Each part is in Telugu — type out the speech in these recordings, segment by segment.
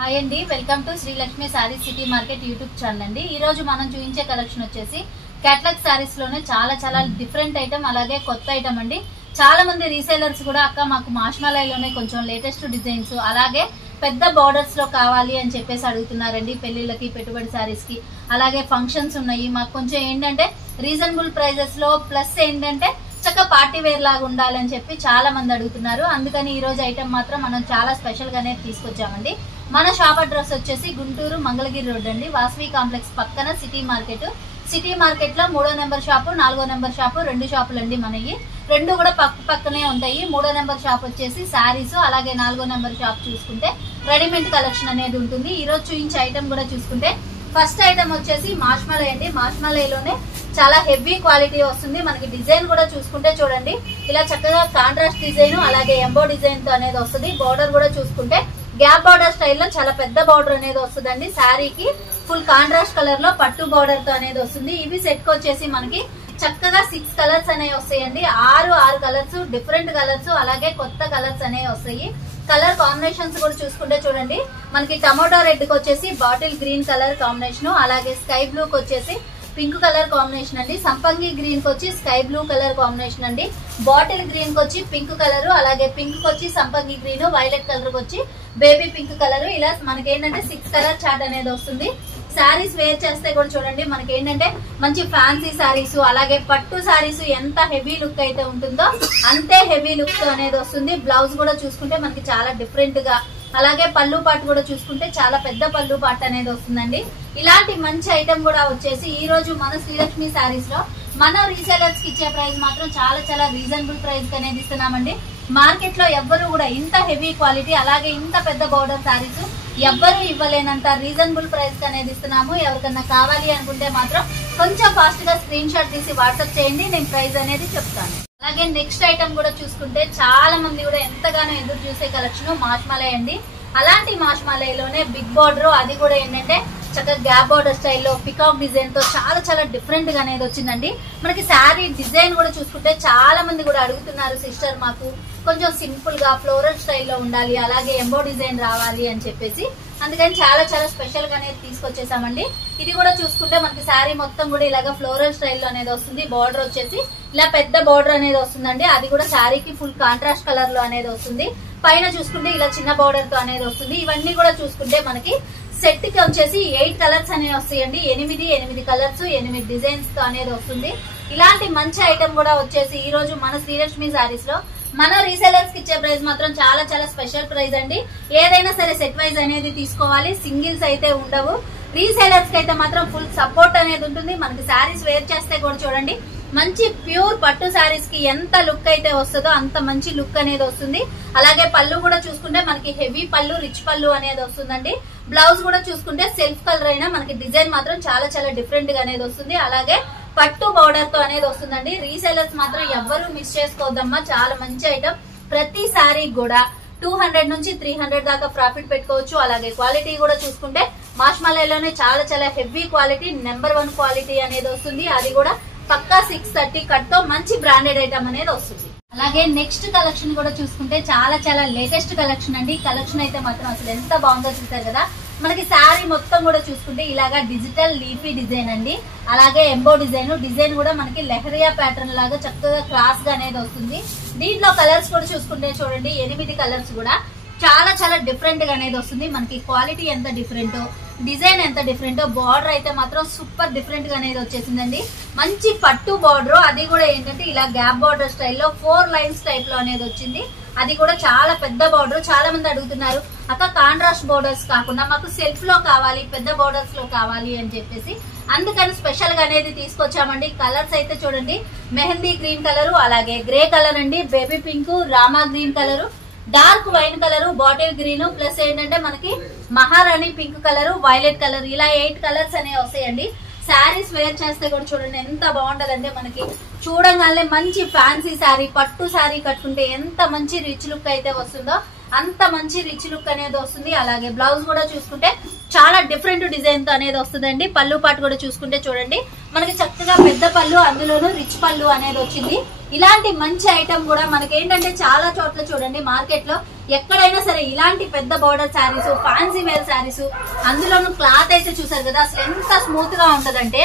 హాయ్ అండి, welcome to Sri Lakshmi Sarees city market YouTube channel అండి. ఈ రోజు మనం చూపించే కలెక్షన్ వచ్చేసి క్యాటలాగ్ సారీస్ లోనే చాలా డిఫరెంట్ ఐటమ్, అలాగే కొత్త ఐటమ్ అండి. చాలా మంది రీసేలర్స్ కూడా అక్క మాకు మాష్మలైలోనే కొంచెం లేటెస్ట్ డిజైన్స్ అలాగే పెద్ద బార్డర్స్ లో కావాలి అని చెప్పేసి అడుగుతున్నారండి. పెళ్లిళ్ళకి, పెట్టుబడి సారీస్ కి, అలాగే ఫంక్షన్స్ ఉన్నాయి. మాకు కొంచెం ఏంటంటే రీజనబుల్ ప్రైజెస్ లో ప్లస్ ఏంటంటే చక్కగా పార్టీ వేర్ లాగా ఉండాలని చెప్పి చాలా మంది అడుగుతున్నారు. అందుకని ఈ రోజు ఐటమ్ మాత్రం మనం చాలా స్పెషల్ గానే తీసుకొచ్చామండి. మన షాప్ అడ్రస్ వచ్చేసి గుంటూరు మంగళగిరి రోడ్ అండి, వాసవి కాంప్లెక్స్ పక్కన సిటీ మార్కెట్. సిటీ మార్కెట్ లో 3వ నెంబర్ షాపు, 4వ నెంబర్ షాపు, 2 షాపులు అండి మనకి. 2 కూడా పక్కనే ఉంటాయి. 3వ నెంబర్ షాప్ వచ్చేసి శారీస్, అలాగే 4వ నెంబర్ షాప్ చూసుకుంటే రెడీమేడ్ కలెక్షన్ అనేది ఉంటుంది. ఈ రోజు చూపించే ఐటమ్ కూడా చూసుకుంటే ఫస్ట్ ఐటమ్ వచ్చేసి మాష్మలై అండి. మాష్మలైలోనే చాలా హెవీ క్వాలిటీ వస్తుంది. మనకి డిజైన్ కూడా చూసుకుంటే చూడండి, ఇలా చక్కగా కాంట్రాస్ట్ డిజైన్ అలాగే ఎంబో డిజైన్ తో అనేది వస్తుంది. బార్డర్ కూడా చూసుకుంటే గ్యాప్ బార్డర్ స్టైల్లో చాలా పెద్ద బార్డర్ అనేది వస్తుందండి. శారీకి ఫుల్ కాంట్రాస్ట్ కలర్ లో పట్టు బార్డర్ తో అనేది వస్తుంది. ఇవి సెట్ వచ్చేసి మనకి చక్కగా 6 కలర్స్ అనేవి వస్తాయండి. 6 కలర్స్, డిఫరెంట్ కలర్స్ అలాగే కొత్త కలర్స్ అనేవి వస్తాయి. కలర్ కాంబినేషన్స్ కూడా చూసుకుంటే చూడండి, మనకి టమోటో రెడ్ కి వచ్చేసి బాటిల్ గ్రీన్ కలర్ కాంబినేషన్, అలాగే స్కై బ్లూ కి వచ్చేసి పింక్ కలర్ కాంబినేషన్ అండి, సంపంగి గ్రీన్ కి వచ్చి స్కై బ్లూ కలర్ కాంబినేషన్ అండి, బాటిల్ గ్రీన్ కి వచ్చి పింక్ కలర్, అలాగే పింక్ కి వచ్చి సంపంగి గ్రీన్, వైలెట్ కలర్ కి వచ్చి బేబీ పింక్ కలర్. ఇలా మనకి ఏంటంటే 6 కలర్ చార్ట్ అనేది వస్తుంది. శారీస్ వేర్ చేస్తే కూడా చూడండి, మనకి ఏంటంటే మంచి ఫ్యాన్సీ శారీస్ అలాగే పట్టు శారీస్ ఎంత హెవీ లుక్ అయితే ఉంటుందో అంతే హెవీ లుక్ అనేది వస్తుంది. బ్లౌజ్ కూడా చూసుకుంటే మనకి చాలా డిఫరెంట్ గా, అలాగే పళ్ళు పాటు కూడా చూసుకుంటే చాలా పెద్ద పళ్ళు పాటు అనేది వస్తుందండి. ఇలాంటి మంచి ఐటమ్ కూడా వచ్చేసి ఈ రోజు మన శ్రీలక్ష్మి శారీస్ లో మన రీసేలర్స్ కి ఇచ్చే ప్రైస్ మాత్రం చాలా రీజనబుల్ ప్రైస్ అనేది ఇస్తున్నామండి. మార్కెట్ లో ఎవ్వరు కూడా ఇంత హెవీ క్వాలిటీ అలాగే ఇంత పెద్ద బోర్డర్ శారీస్ ఎవ్వరు ఇవ్వలేనంత రీజనబుల్ ప్రైస్ అనేది ఇస్తున్నాము. ఎవరికన్నా కావాలి అనుకుంటే మాత్రం కొంచెం ఫాస్ట్ గా స్క్రీన్ షాట్ తీసి వాట్సాప్ చేయండి, నేను ప్రైస్ అనేది చెప్తాను. అలాగే నెక్స్ట్ ఐటమ్ కూడా చూసుకుంటే చాలా మంది కూడా ఎంతగానో ఎదురు చూసే కలెక్షన్ మాష్మలై అండి. అలాంటి మాష్మలైలోనే బిగ్ బార్డర్, అది కూడా ఏంటంటే చక్కగా గ్యాప్ బార్డర్ స్టైల్లో పికాక్ డిజైన్ తో చాలా డిఫరెంట్ గా అనేది వచ్చిందండి. మనకి శారీ డిజైన్ కూడా చూసుకుంటే చాలా మంది కూడా అడుగుతున్నారు, సిస్టర్ మాకు కొంచెం సింపుల్ గా ఫ్లోరల్ స్టైల్లో ఉండాలి అలాగే ఎంబో డిజైన్ రావాలి అని చెప్పేసి, అందుకని చాలా స్పెషల్ గా అనేది తీసుకొచ్చేసామండి. ఇది కూడా చూసుకుంటే మనకి శారీ మొత్తం కూడా ఇలాగా ఫ్లోరల్ స్టైల్లో అనేది వస్తుంది. బార్డర్ వచ్చేసి ఇలా పెద్ద బార్డర్ అనేది వస్తుందండి. అది కూడా శారీకి ఫుల్ కాంట్రాస్ట్ కలర్ లో అనేది వస్తుంది. పైన చూసుకుంటే ఇలా చిన్న బార్డర్ తో అనేది వస్తుంది. ఇవన్నీ కూడా చూసుకుంటే మనకి సెట్ కి వచ్చేసి 8 కలర్స్ అనేవి వస్తాయండి. 8 కలర్స్ 8 డిజైన్స్ తో అనేది వస్తుంది. ఇలాంటి మంచి ఐటమ్ కూడా వచ్చేసి ఈ రోజు మన శ్రీలక్ష్మి సారీస్ లో మన రీసెలర్స్ కి ఇచ్చే ప్రైస్ మాత్రం చాలా స్పెషల్ ప్రైస్ అండి. ఏదైనా సరే సెట్ వైజ్ అనేది తీసుకోవాలి, సింగిల్స్ అయితే ఉండవు. రీసెలర్స్ కి అయితే మాత్రం ఫుల్ సపోర్ట్ అనేది ఉంటుంది. మనకి శారీస్ వేర్ చేస్తే కూడా చూడండి, మంచి ప్యూర్ పట్టు శారీస్ కి ఎంత లుక్ అయితే వస్తుందో అంత మంచి లుక్ అనేది వస్తుంది. అలాగే పళ్ళు కూడా చూసుకుంటే మనకి హెవీ పళ్ళు, రిచ్ పళ్ళు అనేది వస్తుందండి. బ్లౌజ్ కూడా చూసుకుంటే సెల్ఫ్ కలర్ అయినా మనకి డిజైన్ మాత్రం చాలా డిఫరెంట్ గా అనేది వస్తుంది. అలాగే పట్టు బోర్డర్ తో అనేది వస్తుందండి. రీసెలర్స్ మాత్రం ఎవ్వరూ మిస్ చేసుకోవద్దమ్మా, చాలా మంచి ఐటమ్. ప్రతి శారీ కూడా 200 నుంచి 300 దాకా ప్రాఫిట్ పెట్టుకోవచ్చు. అలాగే క్వాలిటీ కూడా చూసుకుంటే మాష్మలైలోనే చాలా హెవీ క్వాలిటీ, నెంబర్ 1 క్వాలిటీ అనేది వస్తుంది. అది కూడా పక్కా 630 కట్ తో మంచి బ్రాండెడ్ ఐటమ్ అనేది వస్తుంది. అలాగే నెక్స్ట్ కలెక్షన్ కూడా చూసుకుంటే చాలా లేటెస్ట్ కలెక్షన్ అండి. కలెక్షన్ అయితే మాత్రం అసలు ఎంత బాగుందో చూసారు కదా. మనకి శారీ మొత్తం కూడా చూసుకుంటే ఇలాగా డిజిటల్ లీఫీ డిజైన్ అండి, అలాగే ఎంబో డిజైన్ కూడా మనకి లెహరియా ప్యాటర్న్ లాగా చక్కగా క్రాస్ గా అనేది వస్తుంది. దీంట్లో కలర్స్ కూడా చూసుకుంటే చూడండి, 8 కలర్స్ కూడా చాలా డిఫరెంట్ గా అనేది వస్తుంది. మనకి క్వాలిటీ ఎంత డిఫరెంటో, డిజైన్ ఎంత డిఫరెంటో, బార్డర్ అయితే మాత్రం సూపర్ డిఫరెంట్ గా అనేది వచ్చేసిందండి. మంచి పట్టు బార్డర్, అది కూడా ఏంటంటే ఇలా గ్యాప్ బార్డర్ స్టైల్లో 4 లైన్స్ టైప్ లో అనేది వచ్చింది. అది కూడా చాలా పెద్ద బార్డర్. చాలా మంది అడుగుతున్నారు, అక్క కాంట్రాస్ట్ బోర్డర్స్ కాకుండా మాకు సెల్ఫ్ లో కావాలి, పెద్ద బోర్డర్స్ లో కావాలి అని చెప్పేసి, అందుకని స్పెషల్ గా అనేది తీసుకొచ్చామండి. కలర్స్ అయితే చూడండి, మెహందీ గ్రీన్ కలర్, అలాగే గ్రే కలర్ అండి, baby pink, Rama green colour, dark wine colour, bottle green, plus ఏంటంటే మనకి మహారాణి పింక్ కలర్, వైలెట్ కలర్, ఇలా 8 కలర్స్ అనేవి వస్తాయండి. శారీస్ వేర్ చేస్తే కూడా చూడండి ఎంత బాగుంటదంటే, మనకి చూడంగానే మంచి ఫ్యాన్సీ శారీ, పట్టు శారీ కట్టుకుంటే ఎంత మంచి రిచ్ లుక్ అయితే వస్తుందో అంత మంచి రిచ్ లుక్ అనేది వస్తుంది. అలాగే బ్లౌజ్ కూడా చూసుకుంటే చాలా డిఫరెంట్ డిజైన్ తో అనేది వస్తుందండి. పళ్ళు పాటు కూడా చూసుకుంటే చూడండి, మనకి చక్కగా పెద్ద పళ్ళు, అందులోనూ రిచ్ పళ్ళు అనేది వచ్చింది. ఇలాంటి మంచి ఐటమ్ కూడా మనకి ఏంటంటే చాలా చోట్ల చూడండి మార్కెట్ లో ఎక్కడైనా సరే ఇలాంటి పెద్ద border sarees, fancy wear sarees, అందులోనూ క్లాత్ అయితే చూసారు కదా అసలు ఎంత స్మూత్ గా ఉంటదంటే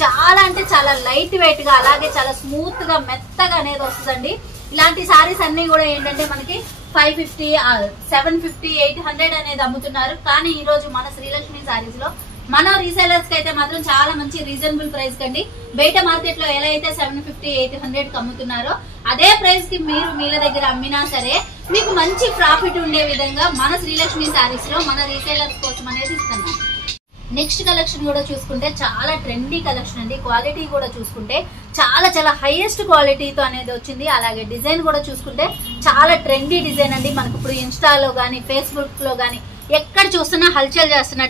చాలా అంటే చాలా లైట్ వెయిట్ గా అలాగే చాలా స్మూత్ గా మెత్తగా అనేది వస్తుందండి. ఇలాంటి శారీస్ అన్ని కూడా ఏంటంటే మనకి 550, 750, 800 అనేది అమ్ముతున్నారు. కానీ ఈ రోజు మన శ్రీలక్ష్మి శారీస్ లో మన రీసెలర్స్ కి అయితే మాత్రం చాలా మంచి రీజనబుల్ ప్రైస్ కండి. బయట మార్కెట్ లో ఎలా అయితే 750, 800 కి అమ్ముతున్నారో అదే ప్రైస్ కి మీరు మీల దగ్గర అమ్మినా సరే మీకు మంచి ప్రాఫిట్ ఉండే విధంగా మన శ్రీలక్ష్మి శారీస్ లో మన రీసెలర్స్ కోసం అనేది ఇస్తున్నాం. నెక్స్ట్ కలెక్షన్ కూడా చూసుకుంటే చాలా ట్రెండీ కలెక్షన్ అండి. క్వాలిటీ కూడా చూసుకుంటే చాలా చాలా హైయెస్ట్ క్వాలిటీతో అనేది వచ్చింది. అలాగే డిజైన్ కూడా చూసుకుంటే చాలా ట్రెండీ డిజైన్ అండి. మనకు ఇప్పుడు ఇన్స్టాలో గానీ ఫేస్బుక్ లో గానీ ఎక్కడ చూస్తున్నా హల్చల్ చేస్తున్న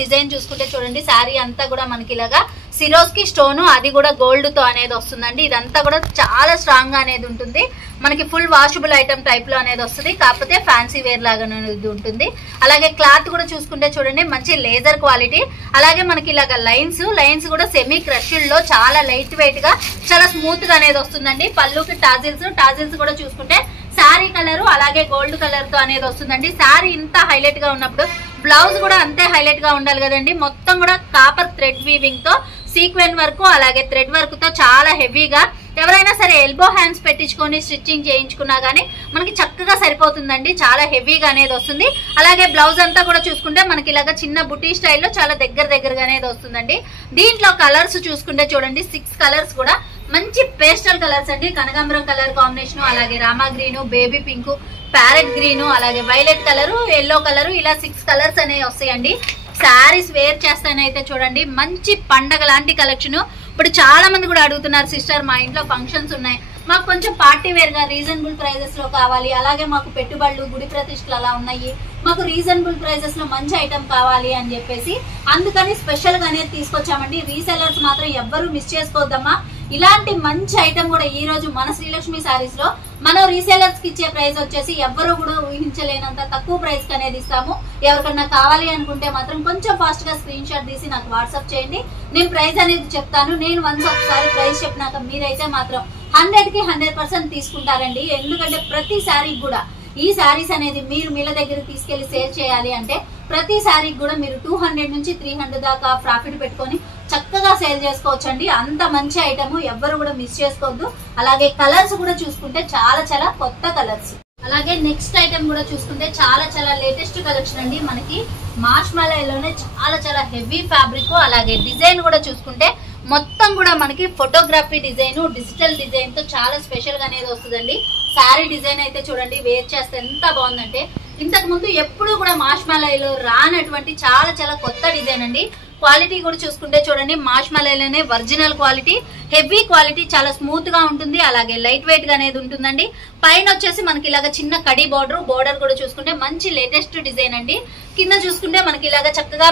డిజైన్ చూసుకుంటే చూడండి శారీ అంతా కూడా మనకి ఇలాగా సిరోస్ కి స్టోన్, అది కూడా గోల్డ్ తో అనేది వస్తుందండి. ఇదంతా కూడా చాలా స్ట్రాంగ్ గా అనేది ఉంటుంది. మనకి ఫుల్ వాషబుల్ ఐటమ్ టైప్ లో అనేది వస్తుంది. కాకపోతే ఫ్యాన్సీ వేర్ లాగా ఉంటుంది. అలాగే క్లాత్ కూడా చూసుకుంటే చూడండి మంచి లేజర్ క్వాలిటీ. అలాగే మనకి ఇలాగ లైన్స్ కూడా సెమీ క్రష్డ్ లో చాలా లైట్ వెయిట్ గా చాలా స్మూత్ గా అనేది వస్తుందండి. పళ్ళుకి టాజిల్స్ కూడా చూసుకుంటే శారీ కలర్ అలాగే గోల్డ్ కలర్ తో అనేది వస్తుందండి. శారీ ఇంత హైలైట్ గా ఉన్నప్పుడు బ్లౌజ్ కూడా అంతే హైలైట్ గా ఉండాలి కదండి. మొత్తం కూడా కాపర్ థ్రెడ్ వీవింగ్ తో సీక్వెన్ వర్క్ అలాగే థ్రెడ్ వర్క్ తో చాలా హెవీగా ఎవరైనా సరే ఎల్బో హ్యాండ్స్ పెట్టించుకొని స్టిచ్చింగ్ చేయించుకున్నా గానీ మనకి చక్కగా సరిపోతుందండి. చాలా హెవీగా అనేది వస్తుంది. అలాగే బ్లౌజ్ అంతా కూడా చూసుకుంటే మనకి ఇలాగా చిన్న బుటీ స్టైల్లో చాలా దగ్గరగా అనేది వస్తుందండి. దీంట్లో కలర్స్ చూసుకుంటే చూడండి 6 కలర్స్ కూడా మంచి పేస్టల్ కలర్స్ అండి. కనకాంబరం కలర్ కాంబినేషన్, అలాగే Rama green, baby pink, parrot green, అలాగే వైలెట్ కలర్, ఎల్లో కలర్, ఇలా 6 కలర్స్ అనేవి వస్తాయండి. శారీస్ వేర్ చేస్తానైతే చూడండి మంచి పండగ లాంటి కలెక్షన్. ఇప్పుడు చాలా మంది కూడా అడుగుతున్నారు, సిస్టర్ మా ఇంట్లో ఫంక్షన్స్ ఉన్నాయి, మాకు కొంచెం పార్టీ వేర్ గా రీజనబుల్ ప్రైజెస్ లో కావాలి, అలాగే మాకు పెట్టుబడులు గుడి ప్రతిష్టలు అలా ఉన్నాయి, మాకు రీజనబుల్ ప్రైజెస్ లో మంచి ఐటమ్ కావాలి అని చెప్పేసి అందుకని స్పెషల్ గా అనేది తీసుకొచ్చామండి. రీసెలర్స్ మాత్రం ఎవ్వరూ మిస్ చేసుకోవద్దమ్మా. ఇలాంటి మంచి ఐటమ్ కూడా ఈ రోజు మన శ్రీలక్ష్మి శారీస్ లో మనం రీసేలర్స్ కి ఇచ్చే ప్రైస్ వచ్చేసి ఎవ్వరూ కూడా ఊహించలేనంత తక్కువ ప్రైస్ కి అనేది ఇస్తాము. ఎవరికన్నా కావాలి అనుకుంటే మాత్రం కొంచెం ఫాస్ట్ గా స్క్రీన్ షాట్ తీసి నాకు వాట్సాప్ చేయండి. నేను ప్రైస్ అనేది చెప్తాను. నేను వన్స్ ఒకసారి ప్రైస్ చెప్పినాక మీరైతే మాత్రం 100 కి 100% తీసుకుంటారండి. ఎందుకంటే ప్రతి శారీకి కూడా ఈ శారీస్ అనేది మీరు మీల దగ్గర తీసుకెళ్లి సేల్ చేయాలి అంటే ప్రతి శారీకి కూడా మీరు 200 నుంచి 300 దాకా ప్రాఫిట్ పెట్టుకొని చక్కగా సేల్ చేసుకోవచ్చండి. అంత మంచి ఐటమ్, ఎవ్వరు కూడా మిస్ చేసుకోవద్దు. అలాగే కలర్స్ కూడా చూసుకుంటే చాలా చాలా కొత్త కలర్స్. అలాగే నెక్స్ట్ ఐటమ్ కూడా చూసుకుంటే చాలా చాలా లేటెస్ట్ కలెక్షన్ అండి. మనకి మార్ష్మలైలోనే చాలా చాలా హెవీ ఫ్యాబ్రిక్, అలాగే డిజైన్ కూడా చూసుకుంటే మొత్తం కూడా మనకి ఫోటోగ్రఫీ డిజైన్, డిజిటల్ డిజైన్ తో చాలా స్పెషల్ గా అనేది వస్తుందండి. శారీ డిజైన్ అయితే చూడండి వేర్ చేస్తే ఎంత బాగుందంటే ఇంతకు ముందు ఎప్పుడు కూడా మార్ష్మలైలో రానటువంటి చాలా చాలా కొత్త డిజైన్ అండి. క్వాలిటీ కూడా చూసుకుంటే చూడండి మార్ష్మలైలోనే ఒరిజినల్ క్వాలిటీ, హెవీ క్వాలిటీ, చాలా స్మూత్ గా ఉంటుంది. అలాగే లైట్ వెయిట్ గా అనేది ఉంటుందండి. పైన వచ్చేసి మనకి ఇలాగ చిన్న కడి బోర్డర్ కూడా చూసుకుంటే మంచి లేటెస్ట్ డిజైన్ అండి. కింద చూసుకుంటే మనకి ఇలాగ చక్కగా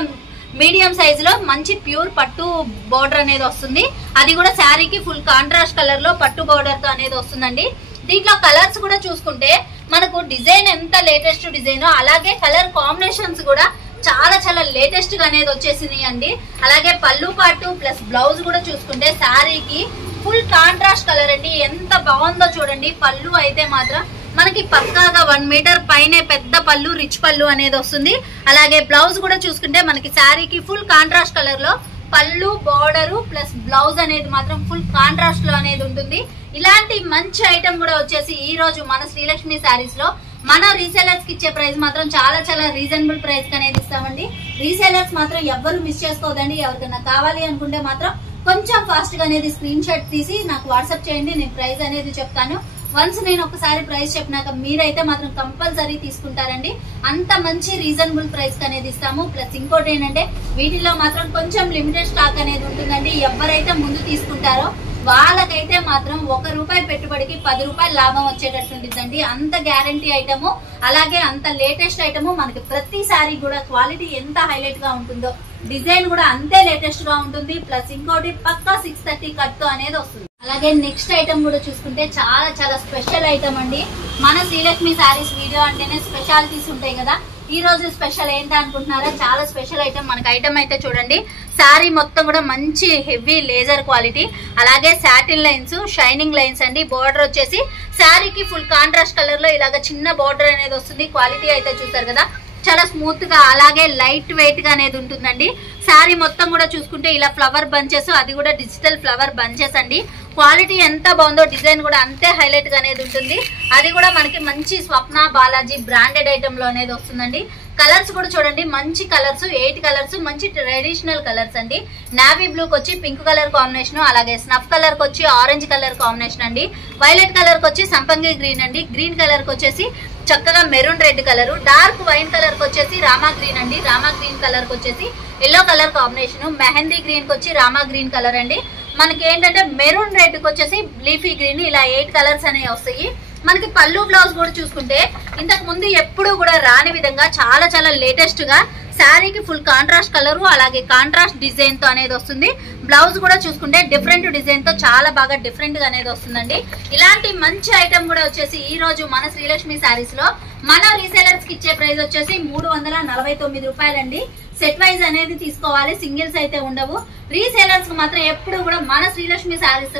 మీడియం సైజ్ లో మంచి ప్యూర్ పట్టు బోర్డర్ అనేది వస్తుంది. అది కూడా శారీకి ఫుల్ కాంట్రాస్ట్ కలర్ లో పట్టు బోర్డర్ తో అనేది వస్తుందండి. దీంట్లో కలర్స్ కూడా చూసుకుంటే మనకు డిజైన్ ఎంత లేటెస్ట్ డిజైన్, అలాగే కలర్ కాంబినేషన్స్ కూడా చాలా చాలా లేటెస్ట్ గా అనేది వచ్చేసింది అండి. అలాగే పళ్ళు పాటు ప్లస్ బ్లౌజ్ కూడా చూసుకుంటే శారీకి ఫుల్ కాంట్రాస్ట్ కలర్ అండి. ఎంత బాగుందో చూడండి. పళ్ళు అయితే మాత్రం మనకి పక్కాగా 1 మీటర్ పైనే పెద్ద పళ్ళు, రిచ్ పళ్ళు అనేది వస్తుంది. అలాగే బ్లౌజ్ కూడా చూసుకుంటే మనకి శారీకి ఫుల్ కాంట్రాస్ట్ కలర్ లో పళ్ళు, బోర్డర్ ప్లస్ బ్లౌజ్ అనేది మాత్రం ఫుల్ కాంట్రాస్ట్ లో అనేది ఉంటుంది. ఇలాంటి మంచి ఐటమ్ కూడా వచ్చేసి ఈ రోజు మన శ్రీలక్ష్మి శారీస్ లో మన రీసేలర్స్ కి ఇచ్చే ప్రైస్ మాత్రం చాలా చాలా రీజనబుల్ ప్రైస్ అనేది ఇస్తామండి. రీసేలర్స్ మాత్రం ఎవ్వరు మిస్ చేసుకోవద్దండి. ఎవరికైనా కావాలి అనుకుంటే మాత్రం కొంచెం ఫాస్ట్ గా అనేది స్క్రీన్ షాట్ తీసి నాకు వాట్సాప్ చేయండి. నేను ప్రైస్ అనేది చెప్తాను. వన్స్ నేను ఒకసారి ప్రైస్ చెప్పినాక మీరైతే మాత్రం కంపల్సరీ తీసుకుంటారండి. అంత మంచి రీజనబుల్ ప్రైస్ అనేది ఇస్తాము. ప్లస్ ఇంకోటి ఏంటంటే వీటిలో మాత్రం కొంచెం లిమిటెడ్ స్టాక్ అనేది ఉంటుందండి. ఎవరైతే ముందు తీసుకుంటారో వాళ్ళకైతే మాత్రం ₹1 పెట్టుబడికి ₹10 లాభం వచ్చేటట్టు ఉంటుందండి. అంత గ్యారంటీ ఐటమ్, అలాగే అంత లేటెస్ట్ ఐటమ్. మనకి ప్రతి సారీ కూడా క్వాలిటీ ఎంత హైలైట్ గా ఉంటుందో డిజైన్ కూడా అంతే లేటెస్ట్ గా ఉంటుంది. ప్లస్ ఇంకోటి పక్కా 630 కట్ అనేది వస్తుంది. అలాగే నెక్స్ట్ ఐటమ్ కూడా చూసుకుంటే చాలా చాలా స్పెషల్ ఐటమ్ అండి. మన శ్రీలక్ష్మి శారీస్ వీడియో అంటేనే స్పెషాలిటీస్ ఉంటాయి కదా. ఈ రోజు స్పెషల్ ఏంటి అనుకుంటున్నారా? చాలా స్పెషల్ ఐటమ్. మనకి ఐటమ్ అయితే చూడండి శారీ మొత్తం కూడా మంచి హెవీ లేజర్ క్వాలిటీ, అలాగే సాటిన్ లైన్స్, షైనింగ్ లైన్స్ అండి. బోర్డర్ వచ్చేసి శారీకి ఫుల్ కాంట్రాస్ట్ కలర్ లో ఇలాగ చిన్న బోర్డర్ అనేది వస్తుంది. క్వాలిటీ అయితే చూసారు కదా, చాలా స్మూత్ గా అలాగే లైట్ వెయిట్ గా అనేది ఉంటుందండి. శారీ మొత్తం కూడా చూసుకుంటే ఇలా ఫ్లవర్ బంచెస్, అది కూడా డిజిటల్ ఫ్లవర్ బంచెస్ అండి. క్వాలిటీ ఎంత బాగుందో డిజైన్ కూడా అంతే హైలైట్ గా అనేది ఉంటుంది. అది కూడా మనకి మంచి స్వప్న బాలాజీ బ్రాండెడ్ ఐటమ్ లో అనేది వస్తుందండి. కలర్స్ కూడా చూడండి, మంచి కలర్స్, 8 కలర్స్, మంచి ట్రెడిషనల్ కలర్స్ అండి. నావీ బ్లూకి వచ్చి పింక్ కలర్ కాంబినేషన్, అలాగే స్నఫ్ కలర్ కి వచ్చి ఆరెంజ్ కలర్ కాంబినేషన్ అండి. వైలెట్ కలర్ కి వచ్చి సంపంగి గ్రీన్ అండి. గ్రీన్ కలర్ కి వచ్చేసి చక్కగా maroon red colour, dark wine colour కి వచ్చేసి రామా గ్రీన్ అండి. రామా గ్రీన్ కలర్ కి వచ్చేసి yellow colour combination, mehndi green కి వచ్చి రామా గ్రీన్ కలర్ అండి. మనకి ఏంటంటే మెరూన్ రెడ్ కి వచ్చేసి లీఫీ గ్రీన్, ఇలా 8 కలర్స్ అనేవి వస్తాయి. మనకి పళ్ళు బ్లౌజ్ కూడా చూసుకుంటే ఇంతకు ముందు ఎప్పుడు కూడా రాని విధంగా చాలా చాలా లేటెస్ట్ గా శారీకి ఫుల్ కాంట్రాస్ట్ కలర్, అలాగే కాంట్రాస్ట్ డిజైన్ తో అనేది వస్తుంది. బ్లౌజ్ కూడా చూసుకుంటే డిఫరెంట్ డిజైన్ తో చాలా బాగా డిఫరెంట్ గా అనేది వస్తుందండి. ఇలాంటి మంచి ఐటమ్ కూడా వచ్చేసి ఈ రోజు మన శ్రీలక్ష్మి శారీస్ లో మన రీసేలర్స్ కి ఇచ్చే ప్రైస్ వచ్చేసి 349 రూపాయలండి. సెట్ వైజ్ అనేది తీసుకోవాలి, సింగిల్స్ అయితే ఉండవు. రీసేలర్స్ కి మాత్రం ఎప్పుడు కూడా మన శ్రీలక్ష్మి శారీస్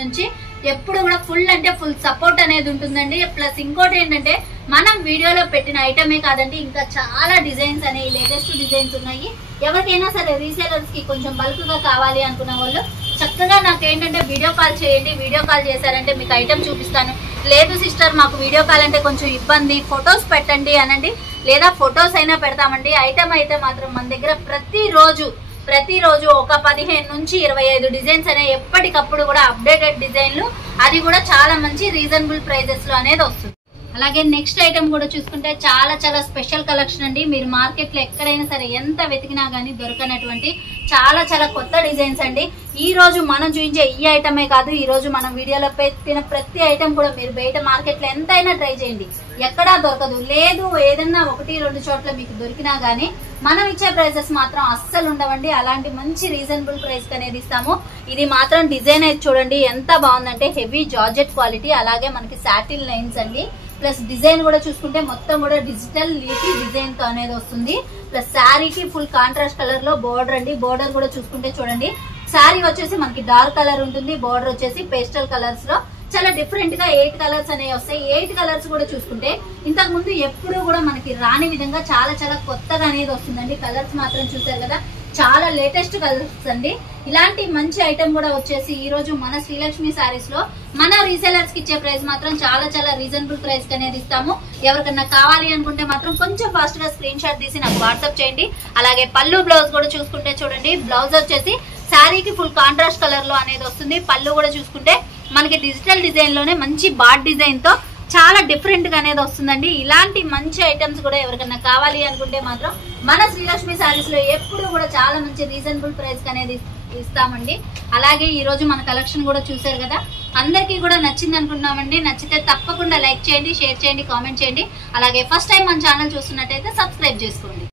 నుంచి ఎప్పుడు కూడా ఫుల్ అంటే ఫుల్ సపోర్ట్ అనేది ఉంటుందండి. ప్లస్ ఇంకోటి ఏంటంటే మనం వీడియోలో పెట్టిన ఐటమే కాదండి, ఇంకా చాలా డిజైన్స్ అనేవి లేటెస్ట్ డిజైన్స్ ఉన్నాయి. ఎవరికైనా సరే రీసేలర్స్ కి కొంచెం బల్క్ గా కావాలి అనుకున్న వాళ్ళు చక్కగా నాకు ఏంటంటే వీడియో కాల్ చేయండి. వీడియో కాల్ చేశారంటే మీకు ఐటమ్ చూపిస్తాను. లేదు సిస్టర్ మాకు వీడియో కాల్ అంటే కొంచెం ఇబ్బంది, ఫొటోస్ పెట్టండి అనండి, లేదా ఫొటోస్ అయినా పెడతామండి. ఐటమ్ అయితే మాత్రం మన దగ్గర ప్రతిరోజు ఒక 15 నుంచి 25 డిజైన్స్ అనేవి ఎప్పటికప్పుడు కూడా అప్డేటెడ్ డిజైన్లు, అది కూడా చాలా మంచి రీజనబుల్ ప్రైజెస్ లో అనేది వస్తుంది. అలాగే నెక్స్ట్ ఐటమ్ కూడా చూసుకుంటే చాలా చాలా స్పెషల్ కలెక్షన్ అండి. మీరు మార్కెట్ లో ఎక్కడైనా సరే ఎంత వెతికినా గానీ దొరకనటువంటి చాలా చాలా కొత్త డిజైన్స్ అండి. ఈ రోజు మనం చూపించే ఈ ఐటమే కాదు, ఈ రోజు మనం వీడియోలో పెట్టిన ప్రతి ఐటమ్ కూడా మీరు బయట మార్కెట్ లో ఎంతైనా ట్రై చేయండి, ఎక్కడా దొరకదు. లేదు ఏదన్నా 1-2 చోట్ల మీకు దొరికినా గానీ మనం ఇచ్చే ప్రైసెస్ మాత్రం అస్సలు ఉండవండి. అలాంటి మంచి రీజనబుల్ ప్రైస్ అనేది ఇస్తాము. ఇది మాత్రం డిజైన్ అయితే చూడండి ఎంత బాగుందంటే, హెవీ జార్జెట్ క్వాలిటీ, అలాగే మనకి సాటిన్ లైన్స్ అండి. ప్లస్ డిజైన్ కూడా చూసుకుంటే మొత్తం కూడా డిజిటల్ లీఫీ డిజైన్ తో అనేది వస్తుంది. ప్లస్ శారీకి ఫుల్ కాంట్రాస్ట్ కలర్ లో బోర్డర్ అండి. బోర్డర్ కూడా చూసుకుంటే చూడండి, శారీ వచ్చేసి మనకి డార్క్ కలర్ ఉంటుంది, బోర్డర్ వచ్చేసి పేస్టల్ కలర్స్ లో చాలా డిఫరెంట్ గా 8 కలర్స్ అనేవి వస్తాయి. 8 కలర్స్ కూడా చూసుకుంటే ఇంతకు ముందు ఎప్పుడు కూడా మనకి రాని విధంగా చాలా చాలా కొత్తగా అనేది వస్తుందండి. కలర్స్ మాత్రం చూసారు కదా, చాలా లేటెస్ట్ కలర్స్ అండి. ఇలాంటి మంచి ఐటమ్ కూడా వచ్చేసి ఈ రోజు మన శ్రీలక్ష్మి శారీస్ లో మన రీసెలర్స్ కి ఇచ్చే ప్రైస్ మాత్రం చాలా చాలా రీజనబుల్ ప్రైస్ అనేది ఇస్తాము. ఎవరికన్నా కావాలి అనుకుంటే మాత్రం కొంచెం ఫాస్ట్ గా స్క్రీన్ షాట్ తీసి నాకు వాట్సాప్ చేయండి. అలాగే పళ్ళు బ్లౌజ్ కూడా చూసుకుంటే చూడండి, బ్లౌజ్ వచ్చేసి శారీకి ఫుల్ కాంట్రాస్ట్ కలర్ లో అనేది వస్తుంది. పళ్ళు కూడా చూసుకుంటే మనకి డిజిటల్ డిజైన్ లోనే మంచి బాడ్ డిజైన్ తో చాలా డిఫరెంట్ గా అనేది వస్తుందండి. ఇలాంటి మంచి ఐటమ్స్ కూడా ఎవరికన్నా కావాలి అనుకుంటే మాత్రం మన శ్రీలక్ష్మి శారీస్ లో ఎప్పుడు కూడా చాలా మంచి రీజనబుల్ ప్రైస్ అనేది ఇస్తామండి. అలాగే ఈ రోజు మన కలెక్షన్ కూడా చూసారు కదా, అందరికీ కూడా నచ్చింది అనుకున్నామండి. నచ్చితే తప్పకుండా లైక్ చేయండి, షేర్ చేయండి, కామెంట్ చేయండి. అలాగే ఫస్ట్ టైం మన ఛానల్ చూస్తున్నట్టయితే సబ్స్క్రైబ్ చేసుకోండి.